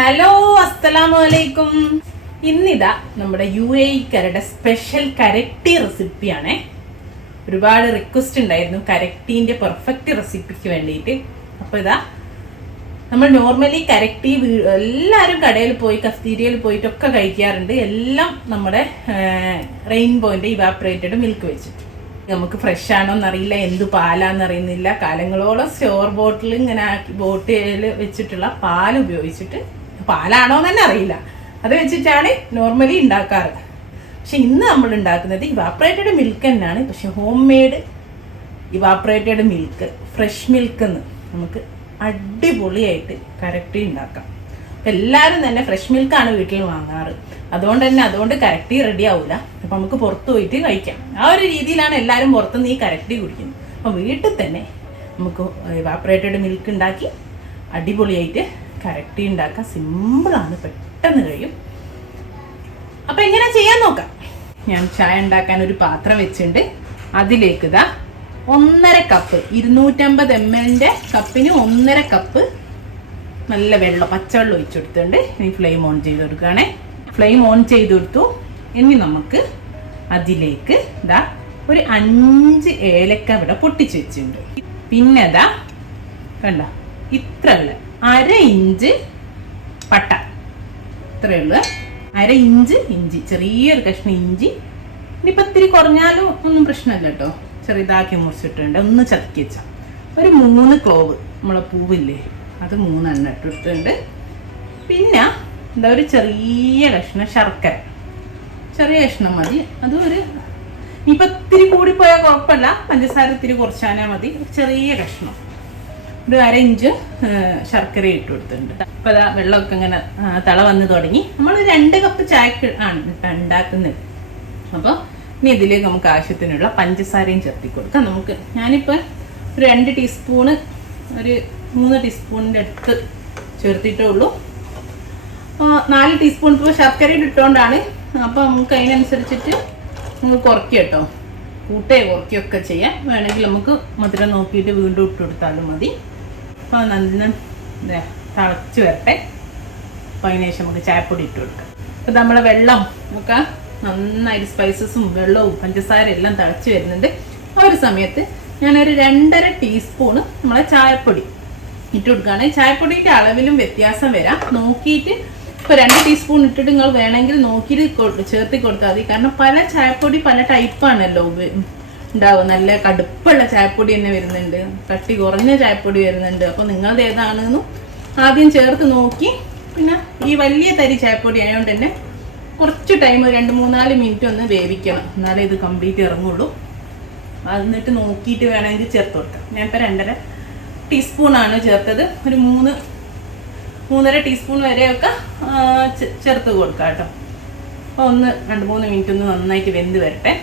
Hello, അസ്സലാമലൈക്കും. ഇന്നിതാ നമ്മുടെ UAE-ക്കാരുടെ സ്പെഷ്യൽ കരക് ടീ റെസിപ്പിയാണേ. ഒരുപാട് റിക്വസ്റ്റ് ഉണ്ടായിരുന്നു കരക് ടീന്റെ പെർഫെക്റ്റ് റെസിപ്പിക്ക് വേണ്ടിയിട്ട്. അപ്പോൾ ഇതാ നമ്മൾ നോർമലി കരക് ടീ എല്ലാവരും കടയിൽ പോയി കഫ്തീരിയയിൽ പോയിട്ടൊക്കെ കഴിക്കാറുണ്ട്. എല്ലാം നമ്മുടെ റെയിൻബോന്റെ ഇവാപറേറ്റഡ് മിൽക്ക് വെച്ചിട്ട്. നമുക്ക് ഫ്രഷ് ആണോ എന്നറിയില്ല, എന്ത് പാലാന്ന് അറിയുന്നില്ല. കാലങ്ങളോളം സ്റ്റോർ ബോട്ടിൽ ഇങ്ങനെ ആക്കി ബോട്ടിൽ വെച്ചിട്ടുള്ള പാൽ ഉപയോഗിച്ചിട്ട്, പാലാണോ എന്ന് തന്നെ അറിയില്ല, അത് വെച്ചിട്ടാണ് നോർമലി ഉണ്ടാക്കാറ്. പക്ഷെ ഇന്ന് നമ്മൾ ഉണ്ടാക്കുന്നത് ഇവാപറേറ്റഡ് മിൽക്ക് തന്നെയാണ്. പക്ഷെ home made evaporated milk, fresh milk എന്ന് നമുക്ക് അടിപൊളിയായിട്ട് കരക് ടീ ഉണ്ടാക്കാം. അപ്പം എല്ലാവരും തന്നെ ഫ്രഷ് മിൽക്കാണ് വീട്ടിൽ വാങ്ങാറ്. അതുകൊണ്ട് കരക് ടീ റെഡി ആവില്ല. അപ്പം നമുക്ക് പുറത്ത് പോയിട്ട് കഴിക്കാം. ആ ഒരു രീതിയിലാണ് എല്ലാവരും പുറത്തുനിന്ന് ഈ കരക് ടീ കുടിക്കുന്നത്. അപ്പം വീട്ടിൽ തന്നെ നമുക്ക് ഇവാപറേറ്റഡ് മിൽക്ക് ഉണ്ടാക്കി അടിപൊളിയായിട്ട് കരക് ടീ ഉണ്ടാക്കാം. സിമ്പിളാണ്, പെട്ടെന്ന് കഴിയും. അപ്പം എങ്ങനെ ചെയ്യാൻ നോക്കാം. ഞാൻ ചായ ഉണ്ടാക്കാൻ ഒരു പാത്രം വെച്ചിട്ടുണ്ട്. അതിലേക്ക് ഇതാ 1.5 കപ്പ് 250 ml കപ്പിന് 1.5 കപ്പ് നല്ല വെള്ളം, പച്ചവെള്ളം ഒഴിച്ചെടുത്തുണ്ട്. ഇനി ഫ്ലെയിം ഓൺ ചെയ്ത് കൊടുക്കുകയാണേ. ഫ്ലെയിം ഓൺ ചെയ്ത് കൊടുത്തു. ഇനി നമുക്ക് അതിലേക്ക് ഇതാ ഒരു 5 ഏലക്ക ഇവിടെ പൊട്ടിച്ച് വെച്ചിട്ടുണ്ട്. പിന്നെ ഇതാ കണ്ട ഇത്ര ഉള്ള 1/2 ഇഞ്ച് പട്ട, ഇത്രയുള്ള 1/2 ഇഞ്ച് ഇഞ്ചി, ചെറിയൊരു കഷ്ണം ഇഞ്ചി. ഇനിയിപ്പോൾ ഇത്തിരി കുറഞ്ഞാലും ഒന്നും പ്രശ്നമില്ല കേട്ടോ. ചെറുതാക്കി മുറിച്ചിട്ടുണ്ട്, ഒന്ന് ചതക്കി വെച്ചാൽ. ഒരു 3 ക്ലോവ്, നമ്മളെ പൂവില്ലേ, അത് 3 എണ്ണം ഇട്ടിട്ടുണ്ട്. പിന്നെ എന്താ ഒരു ചെറിയ കഷ്ണം ശർക്കര, ചെറിയ കഷ്ണം മതി. അത് ഒരു ഇനിയിപ്പോൾ ഇത്തിരി കൂടിപ്പോയാൽ കുഴപ്പമില്ല, പഞ്ചസാര ഇത്തിരി കുറച്ചാൽ മതി. ചെറിയ കഷ്ണം ഒരു 1/2 ഇഞ്ച് ശർക്കര ഇട്ട് കൊടുത്തിട്ടുണ്ട്. അപ്പോൾ അതാ വെള്ളമൊക്കെ ഇങ്ങനെ തള വന്ന് തുടങ്ങി. നമ്മൾ 2 കപ്പ് ചായക്ക് ആണ് ഉണ്ടാക്കുന്നത്. അപ്പോൾ ഇനി ഇതിലേക്ക് നമുക്ക് ആവശ്യത്തിനുള്ള പഞ്ചസാരയും ചേർത്തി കൊടുക്കാം. ഞാനിപ്പോൾ ഒരു 2 ടീസ്പൂണ്, ഒരു 3 ടീസ്പൂണിൻ്റെ അടുത്ത് ചേർത്തിട്ടേ ഉള്ളൂ. 4 ടീസ്പൂൺ ഇപ്പോൾ ശർക്കര ഇട്ടുകൊണ്ടാണ്. അപ്പോൾ നമുക്ക് അതിനനുസരിച്ചിട്ട് നമുക്ക് കുറയ്ക്കുക കേട്ടോ. കൂട്ടുകയോ കുറയ്ക്കുകയൊക്കെ ചെയ്യാം. വേണമെങ്കിൽ നമുക്ക് മധുരം നോക്കിയിട്ട് വീണ്ടും ഇട്ട് കൊടുത്താലും മതി. അപ്പോൾ നന്ന തിളച്ച് വരട്ടെ. അപ്പോൾ അതിന് ശേഷം നമുക്ക് ചായപ്പൊടി ഇട്ട് കൊടുക്കാം. അപ്പോൾ നമ്മളെ വെള്ളം ഒക്കെ നന്നായിട്ട് സ്പൈസസും വെള്ളവും പഞ്ചസാര എല്ലാം തിളച്ച് വരുന്നുണ്ട്. ആ ഒരു സമയത്ത് ഞാനൊരു 2.5 ടീസ്പൂണ് നമ്മളെ ചായപ്പൊടി ഇട്ട് കൊടുക്കുകയാണ്. ചായപ്പൊടിയുടെ അളവിലും വ്യത്യാസം വരാം. നോക്കിയിട്ട് ഇപ്പോൾ 2 ടീസ്പൂൺ ഇട്ടിട്ട് നിങ്ങൾ വേണമെങ്കിൽ നോക്കിയിട്ട് ചേർത്തി കൊടുത്താൽ മതി. കാരണം പല ചായപ്പൊടി പല ടൈപ്പാണല്ലോ ഉണ്ടാവും. നല്ല കടുപ്പുള്ള ചായപ്പൊടി തന്നെ വരുന്നുണ്ട്, കട്ടി കുറഞ്ഞ ചായപ്പൊടി വരുന്നുണ്ട്. അപ്പോൾ നിങ്ങളുടെ ഏതാണെന്നും ആദ്യം ചേർത്ത് നോക്കി. പിന്നെ ഈ വലിയ തരി ചായപ്പൊടി ആയതുകൊണ്ട് തന്നെ കുറച്ച് ടൈം 2-3-4 മിനിറ്റ് ഒന്ന് വേവിക്കണം, എന്നാലേ ഇത് കംപ്ലീറ്റ് ഇറങ്ങുള്ളൂ. എന്നിട്ട് നോക്കിയിട്ട് വേണമെങ്കിൽ ചേർത്ത് കൊടുക്കാം. ഞാനിപ്പോൾ 2.5 ടീസ്പൂണാണ് ചേർത്തത്. ഒരു 3-3.5 ടീസ്പൂൺ വരെയൊക്കെ ചേർത്ത് കൊടുക്കാം കേട്ടോ. അപ്പോൾ ഒന്ന് 2-3 മിനിറ്റ് ഒന്ന് നന്നായിട്ട് വെന്ത് വരട്ടെ.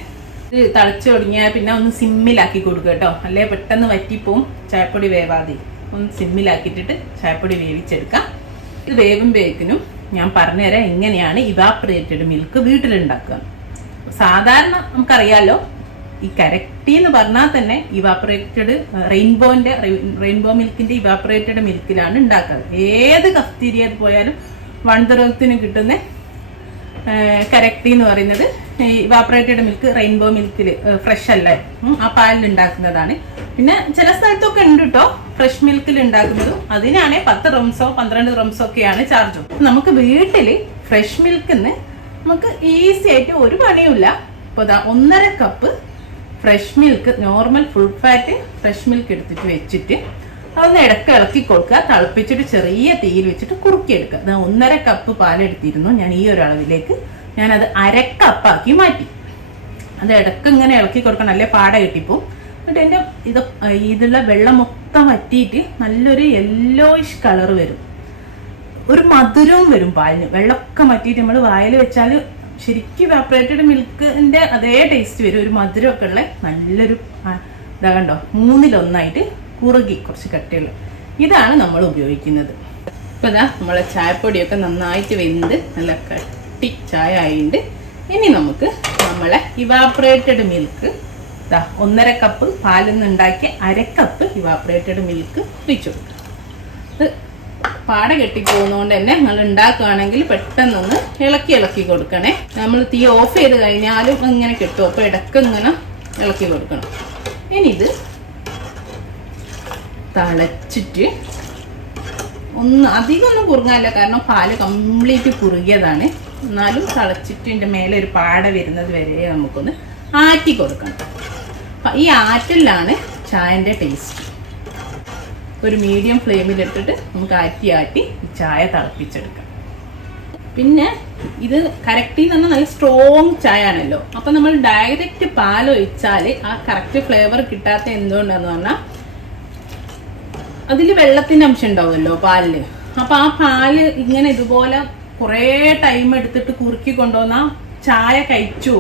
ഇത് തിളച്ച് തുടങ്ങിയാൽ പിന്നെ ഒന്ന് സിമ്മിലാക്കി കൊടുക്കുക കേട്ടോ, അല്ലേ പെട്ടെന്ന് വറ്റിപ്പോവും ചായപ്പൊടി വേവാതെ. ഒന്ന് സിമ്മിലാക്കിയിട്ടിട്ട് ചായപ്പൊടി വേവിച്ചെടുക്കാം. ഇത് വേവുമ്പോഴേക്കിനും ഞാൻ പറഞ്ഞുതരാം എങ്ങനെയാണ് ഇവാപറേറ്റഡ് മിൽക്ക് വീട്ടിലുണ്ടാക്കുക. സാധാരണ നമുക്കറിയാമല്ലോ, ഈ കരക് ടീ എന്ന് പറഞ്ഞാൽ തന്നെ ഇവാപറേറ്റഡ് റെയിൻബോ മിൽക്കിന്റെ ഇവാപറേറ്റഡ് മിൽക്കിലാണ് ഉണ്ടാക്കുന്നത്. ഏത് കഫ്തീരിയയിൽ പോയാലും 1 ദിർഹത്തിന് കിട്ടുന്ന കരക് ടീ എന്ന് പറയുന്നത് ഇവാപറേറ്റഡ് മിൽക്ക് റെയിൻബോ മിൽക്കിൽ ഫ്രഷ് അല്ല, ആ പാലിൽ ഉണ്ടാക്കുന്നതാണ്. പിന്നെ ചില സ്ഥലത്തൊക്കെ ഉണ്ട് കേട്ടോ ഫ്രഷ് മിൽക്കിൽ ഉണ്ടാക്കുന്നതും. അതിനാണെ 10 റംസോ 12 റംസോ ഒക്കെയാണ് ചാർജ്. നമുക്ക് വീട്ടിൽ ഫ്രഷ് മിൽക്കിന്ന് നമുക്ക് ഈസി ആയിട്ട് ഒരു പണിയുമില്ല. ഇപ്പോൾ 1.5 cup fresh milk, normal full fat fresh milk എടുത്തിട്ട് വെച്ചിട്ട് അതൊന്ന് ഇടയ്ക്ക് ഇളക്കി കൊടുക്കുക. തിളപ്പിച്ചിട്ട് ചെറിയ തീയിൽ വെച്ചിട്ട് കുറുക്കിയെടുക്കുക. 1.5 കപ്പ് പാലെടുത്തിരുന്നു ഞാൻ. ഈ ഒരു അളവിലേക്ക് ഞാനത് 1/2 കപ്പാക്കി മാറ്റി. അത് ഇടയ്ക്ക് ഇങ്ങനെ ഇളക്കി കൊടുക്കണം, നല്ല പാട കെട്ടിപ്പോവും. എന്നിട്ട് എൻ്റെ ഇതിലുള്ള വെള്ളം മൊത്തം വറ്റിയിട്ട് നല്ലൊരു യെല്ലോയിഷ് കളർ വരും. ഒരു മധുരവും വരും പാലിന്. വെള്ളമൊക്കെ വറ്റിയിട്ട് നമ്മൾ വായിൽ വെച്ചാൽ ശരിക്കും ഇവാപറേറ്റഡ് മിൽക്കിൻ്റെ അതേ ടേസ്റ്റ് വരും. ഒരു മധുരമൊക്കെ ഉള്ള നല്ലൊരു ഇതാ കണ്ടോ, 3-1 കുറുകി കുറച്ച് കട്ടിയുള്ള ഇതാണ് നമ്മൾ ഉപയോഗിക്കുന്നത്. ഇപ്പോൾ ഇതാ നമ്മളെ ചായപ്പൊടിയൊക്കെ നന്നായിട്ട് വെന്ത് നല്ല കട്ടി ചായ ആയിട്ടുണ്ട്. ഇനി നമുക്ക് നമ്മളെ ഇവാപറേറ്റഡ് മിൽക്ക് 1.5 കപ്പ് പാലിൽ നിന്ന് ഉണ്ടാക്കിയ 1/2 കപ്പ് ഇവാപറേറ്റഡ് മിൽക്ക് ഒഴിച്ചു കൊടുക്കാം. പാട കെട്ടിപ്പോകുന്നതുകൊണ്ട് തന്നെ നിങ്ങൾ ഉണ്ടാക്കുകയാണെങ്കിൽ പെട്ടെന്നൊന്ന് ഇളക്കി കൊടുക്കണേ. നമ്മൾ തീ ഓഫ് ചെയ്ത് കഴിഞ്ഞാലും ഇങ്ങനെ കിട്ടും. അപ്പോൾ ഇടയ്ക്ക് ഇങ്ങനെ ഇളക്കി കൊടുക്കണം. ഇനി ഇത് തിളച്ചിട്ട് അധികം ഒന്നും കുറുങ്ങാനില്ല, കാരണം പാല് കംപ്ലീറ്റ് കുറുകിയതാണ്. എന്നാലും തിളച്ചിട്ട് ഇതിൻ്റെ മേലെ ഒരു പാട വരുന്നത് വരെ നമുക്കൊന്ന് ആറ്റി കൊടുക്കണം. അപ്പം ഈ ആറ്റിലാണ് ചായൻ്റെ ടേസ്റ്റ്. ഒരു മീഡിയം ഫ്ലെയിമിലിട്ടിട്ട് നമുക്ക് ആറ്റി ചായ തിളപ്പിച്ചെടുക്കാം. പിന്നെ ഇത് കറക്റ്റ് എന്ന് പറഞ്ഞാൽ നല്ല സ്ട്രോങ് ചായ ആണല്ലോ. അപ്പം നമ്മൾ ഡയറക്റ്റ് പാൽ ഒഴിച്ചാൽ ആ കറക്റ്റ് ഫ്ലേവർ കിട്ടാത്ത എന്തുകൊണ്ടാന്ന് പറഞ്ഞാൽ അതിൽ വെള്ളത്തിൻ്റെ അംശം ഉണ്ടാവുമല്ലോ പാലില്. അപ്പം ആ പാല് ഇങ്ങനെ ഇതുപോലെ കുറേ ടൈം എടുത്തിട്ട് കുറുക്കി കൊണ്ടുവന്നാൽ ചായ കഴിച്ചു,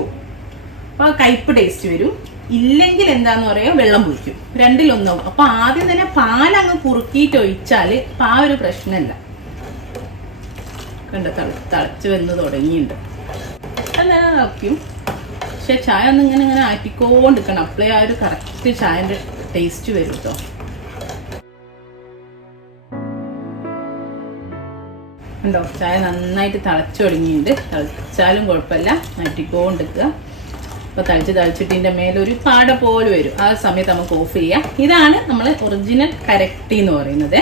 അപ്പോൾ കയ്പ്പ് ടേസ്റ്റ് വരും. ഇല്ലെങ്കിൽ എന്താന്ന് പറയുക, വെള്ളം പൊയ്ക്കും. രണ്ടിലൊന്നാവും. അപ്പൊ ആദ്യം തന്നെ പാലങ്ങ് കുറുക്കിയിട്ട് ഒഴിച്ചാല് ആ ഒരു പ്രശ്നമില്ല. കണ്ട തിളച്ച് വന്ന് തുടങ്ങിയിട്ടുണ്ട്. അങ്ങനെ നോക്കും. പക്ഷെ ചായ ഒന്ന് ഇങ്ങനെ ആറ്റിക്കൊണ്ടിരിക്കണം. അപ്പോഴേ ആ ഒരു കറക്റ്റ് ചായന്റെ ടേസ്റ്റ് വരും കേട്ടോ. ഉണ്ടോ, ചായ നന്നായിട്ട് തിളച്ചു തുടങ്ങിയിട്ടുണ്ട്. തിളച്ചാലും കുഴപ്പമില്ല, ആറ്റിക്കൊണ്ടിരിക്കുക. അപ്പോൾ തിളച്ചിട്ട് ഇതിൻ്റെ മേലൊരു പാട പോലെ വരും. ആ സമയത്ത് നമുക്ക് ഓഫ് ചെയ്യാം. ഇതാണ് നമ്മൾ ഒറിജിനൽ കരക് ടീ എന്ന് പറയുന്നത്.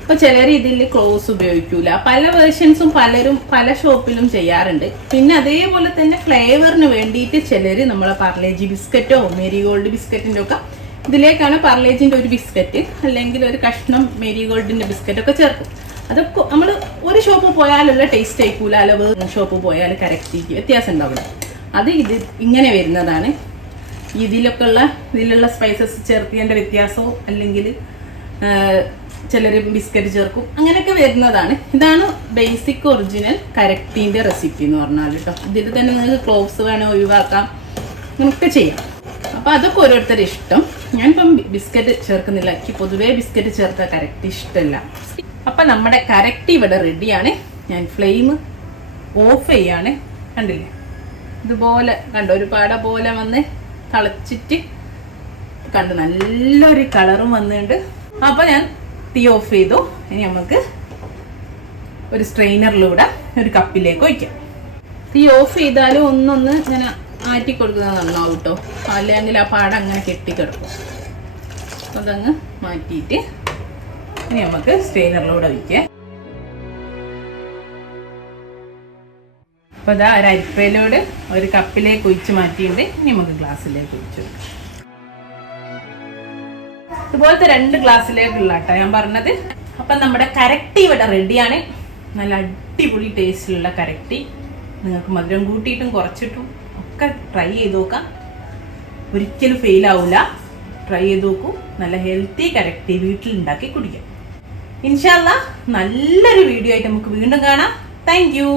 അപ്പോൾ ചിലർ ഇതിൽ ക്ലോവ്സ് ഉപയോഗിക്കൂല. പല വേർഷൻസും പലരും പല ഷോപ്പിലും ചെയ്യാറുണ്ട്. പിന്നെ അതേപോലെ തന്നെ ഫ്ലേവറിന് വേണ്ടിയിട്ട് ചിലർ നമ്മളെ പാർലേജി ബിസ്ക്കറ്റോ മേരിഗോൾഡ് ബിസ്ക്കറ്റിൻ്റെ ഒക്കെ ഇതിലേക്കാണ് പാർലേജിൻ്റെ ഒരു ബിസ്ക്കറ്റ് അല്ലെങ്കിൽ ഒരു കഷ്ണം മേരിഗോൾഡിൻ്റെ ബിസ്ക്കറ്റൊക്കെ ചേർക്കും. അതൊക്കെ നമ്മൾ ഒരു ഷോപ്പ് പോയാലുള്ള ടേസ്റ്റ് ആയിക്കൂല, അല്ല വേറെ ഷോപ്പ് പോയാൽ കരക് ടീക്ക് വ്യത്യാസം ഉണ്ടാവില്ല. അത് ഇങ്ങനെ വരുന്നതാണ്. ഇതിലുള്ള സ്പൈസസ് ചേർക്കേണ്ട വ്യത്യാസമോ അല്ലെങ്കിൽ ചിലർ ബിസ്ക്കറ്റ് ചേർക്കും, അങ്ങനെയൊക്കെ വരുന്നതാണ്. ഇതാണ് ബേസിക് ഒറിജിനൽ കരക് ടീൻ്റെ റെസിപ്പി എന്ന് പറഞ്ഞാൽ കേട്ടോ. ഇതിൽ തന്നെ നിങ്ങൾക്ക് ക്ലോവ്സ് വേണേൽ ഒഴിവാക്കാം, അങ്ങനെയൊക്കെ ചെയ്യാം. അപ്പോൾ അതൊക്കെ ഓരോരുത്തരുടെ ഇഷ്ടം. ഞാനിപ്പം ബിസ്ക്കറ്റ് ചേർക്കുന്നില്ല, എനിക്ക് പൊതുവേ ബിസ്ക്കറ്റ് ചേർത്ത കരക് ടീ ഇഷ്ടമല്ല. അപ്പം നമ്മുടെ കരക് ടീ ഇവിടെ റെഡിയാണ്. ഞാൻ ഫ്ലെയിം ഓഫ് ചെയ്യാണ്. കണ്ടില്ലേ, ഇതുപോലെ കണ്ടോ, ഒരു പാട പോലെ വന്ന് തിളച്ചിട്ട് കണ്ടു നല്ലൊരു കളറും വന്നിട്ടുണ്ട്. അപ്പൊ ഞാൻ തീ ഓഫ് ചെയ്തു. ഇനി നമുക്ക് ഒരു സ്ട്രെയിനറിലൂടെ ഒരു കപ്പിലേക്ക് ഒഴിക്കാം. തീ ഓഫ് ചെയ്താലും ഒന്നൊന്ന് ഇങ്ങനെ ആറ്റി കൊടുക്കുന്നത് നന്നാവും കേട്ടോ, അല്ലെങ്കിൽ ആ പാട അങ്ങനെ കെട്ടിക്കിടക്കും. അതങ്ങ് മാറ്റിയിട്ട് ഇനി നമുക്ക് സ്ട്രെയിനറിലൂടെ ഒഴിക്കാം. അപ്പോൾ ഇതാ ഒരു അരിപ്പയിലോട് ഒരു കപ്പിലേക്ക് ഒഴിച്ച് മാറ്റിയിട്ട് ഇനി നമുക്ക് ഗ്ലാസ്സിലേക്ക് ഒഴിച്ചു. ഇതുപോലത്തെ 2 ഗ്ലാസ്സിലേക്കുള്ള കേട്ടോ ഞാൻ പറഞ്ഞത്. അപ്പം നമ്മുടെ കരക് ടീ ഇവിടെ റെഡിയാണ്. നല്ല അടിപൊളി ടേസ്റ്റിലുള്ള കരക് ടീ. നിങ്ങൾക്ക് മധുരം കൂട്ടിയിട്ടും കുറച്ചിട്ടും ഒക്കെ ട്രൈ ചെയ്ത് നോക്കാം. ഒരിക്കലും ഫെയിൽ ആവില്ല. ട്രൈ ചെയ്ത് നോക്കൂ. നല്ല ഹെൽത്തി കരക് ടീ വീട്ടിലുണ്ടാക്കി കുടിക്കാം. ഇൻഷാ അല്ലാഹ് നല്ലൊരു വീഡിയോ ആയിട്ട് നമുക്ക് വീണ്ടും കാണാം. Thank you.